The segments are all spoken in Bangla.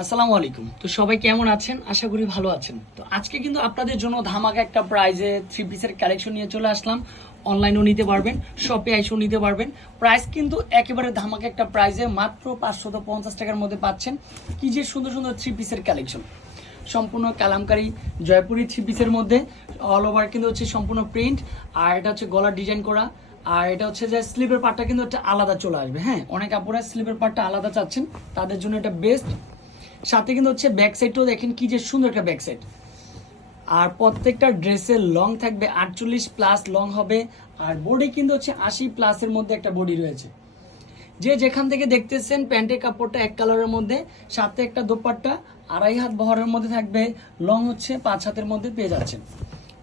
আসসালামু আলাইকুম। তো সবাই কেমন আছেন? আশা করি ভালো আছেন। তো আজকে কিন্তু আপনাদের জন্য ধামাকা একটা প্রাইজে থ্রি পিসের কালেকশন নিয়ে চলে আসলাম। অনলাইনেও নিতে পারবেন শপে আইসেও নিতে পারবেন। প্রাইস কিন্তু একেবারে ধামাকা একটা প্রাইজে মাত্র পাঁচশত পঞ্চাশ টাকার মধ্যে পাচ্ছেন। কি যে সুন্দর সুন্দর থ্রি পিসের কালেকশন সম্পূর্ণ কালামকারি জয়পুরি থ্রি পিসের মধ্যে। অল ওভার কিন্তু হচ্ছে সম্পূর্ণ প্রিন্ট আর এটা হচ্ছে গলার ডিজাইন করা। আর এটা হচ্ছে যে স্লিপের পার্টটা কিন্তু একটা আলাদা চলে আসবে। হ্যাঁ অনেক আপুরা স্লিপের পার্টটা আলাদা চাচ্ছেন। তাদের জন্য এটা বেস্ট সাথে কিন্তু হচ্ছে ব্যাক সাইডটাও দেখেন কি যে সুন্দর একটা ব্যাক সাইড আর প্রত্যেকটা ড্রেসের লং থাকবে আটচল্লিশ প্লাস লং হবে, আর বডি কিন্তু হচ্ছে আশি প্লাসের মধ্যে একটা বডি রয়েছে। যে যেখান থেকে দেখতেছেন প্যান্টের কাপড়টা এক কালারের মধ্যে, সাথে একটা দোপাট্টা, আড়াই হাত বহরের মধ্যে থাকবে লং হচ্ছে পাঁচ হাতের মধ্যে পেয়ে যাচ্ছেন।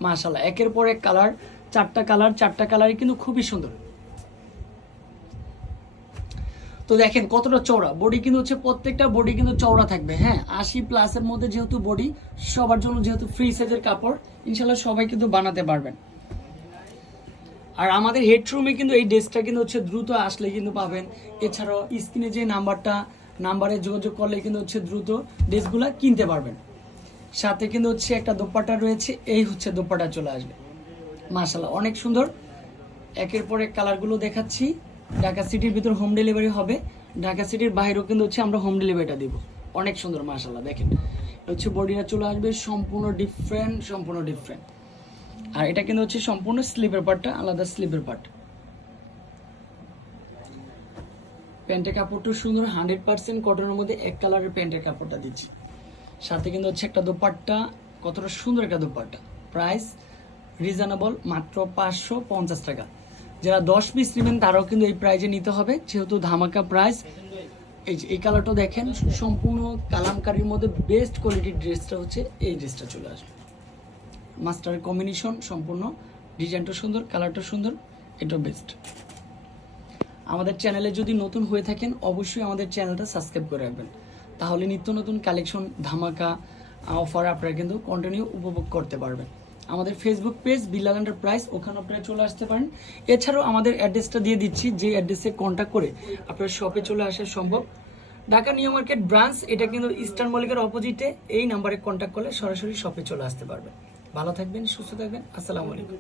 মাশাল্লাহ একের পর এক কালার চারটা কালার চারটা কালারই কিন্তু খুবই সুন্দর। তো দেখেন কতটা চওড়া। বডি কিন্তু হচ্ছে প্রত্যেকটা বডি কিন্তু চওড়া থাকবে হ্যাঁ? আশি প্লাসের মধ্যে যেহেতু বডি সবার জন্য যেহেতু ফ্রি সাইজের কাপড় ইনশাল্লাহ সবাই কিন্তু বানাতে পারবেন। আর আমাদের হেডরুমে কিন্তু এই ড্রেসটা কিন্তু হচ্ছে দ্রুত আসলে কিন্তু পাবেন। এছাড়াও স্ক্রিনে যে নাম্বারটা, নাম্বারে যোগাযোগ করলে কিন্তু হচ্ছে দ্রুত ড্রেসগুলো কিনতে পারবেন। সাথে কিন্তু হচ্ছে একটা দোপাটা রয়েছে, এই হচ্ছে দোপাট্টা চলে আসবে। মাশাল্লাহ অনেক সুন্দর। একের পর এক কালারগুলো দেখাচ্ছি। ঢাকা সিটির ভিতর হোম ডেলিভারি হবে। ঢাকা সিটির বাইরেও কিন্তু হচ্ছে আমরা হোম ডেলিভারিটা দিব। অনেক সুন্দর মাশাল্লাহ দেখেন। হচ্ছে বডিটা চলে আসবে সম্পূর্ণ ডিফারেন্ট সম্পূর্ণ ডিফারেন্ট আর এটা কিন্তু হচ্ছে সম্পূর্ণ স্লিপের পার্টটা আলাদা স্লিপের পার্ট প্যান্টের কাপড়টা সুন্দর হান্ড্রেড পার্সেন্ট কটনের মধ্যে এক কালারের প্যান্টের কাপড়টা দিচ্ছি। সাথে কিন্তু হচ্ছে একটা দোপাট্টা, কতটা সুন্দর একটা দোপাট্টা। প্রাইস রিজনেবল মাত্র পাঁচশো পঞ্চাশ টাকা। যারা দশ পিস নেবেন, তারাও কিন্তু এই প্রাইজে নিতে হবে। যেহেতু ধামাকা প্রাইস এই যে, এই কালারটা দেখেন সম্পূর্ণ কালামকারির মধ্যে বেস্ট কোয়ালিটির ড্রেসটা হচ্ছে এই ড্রেসটা চলে আসবে। মাস্টার কম্বিনেশন সম্পূর্ণ ডিজাইনটা সুন্দর কালারটা সুন্দর এটাও বেস্ট আমাদের চ্যানেলে যদি নতুন হয়ে থাকেন, অবশ্যই আমাদের চ্যানেলটা সাবস্ক্রাইব করে রাখবেন। তাহলে নিত্য নতুন কালেকশন ধামাকা অফার আপনারা কিন্তু কন্টিনিউ উপভোগ করতে পারবেন। আমাদের ফেসবুক পেজ বিল্লাল এন্টারপ্রাইজ ওখানে আপনারা চলে আসতে পারেন। এছাড়াও আমাদের অ্যাড্রেসটা দিয়ে দিচ্ছি, যে অ্যাড্রেসে কন্ট্যাক্ট করে আপনার শপে চলে আসা সম্ভব। ঢাকা নিউ মার্কেট, ব্রাঞ্চ, এটা কিন্তু ইস্টার্ন মলিকের অপোজিটে এই নাম্বারে কন্ট্যাক্ট করলে সরাসরি শপে চলে আসতে পারবেন। ভালো থাকবেন, সুস্থ থাকবেন, আসসালামু আলাইকুম।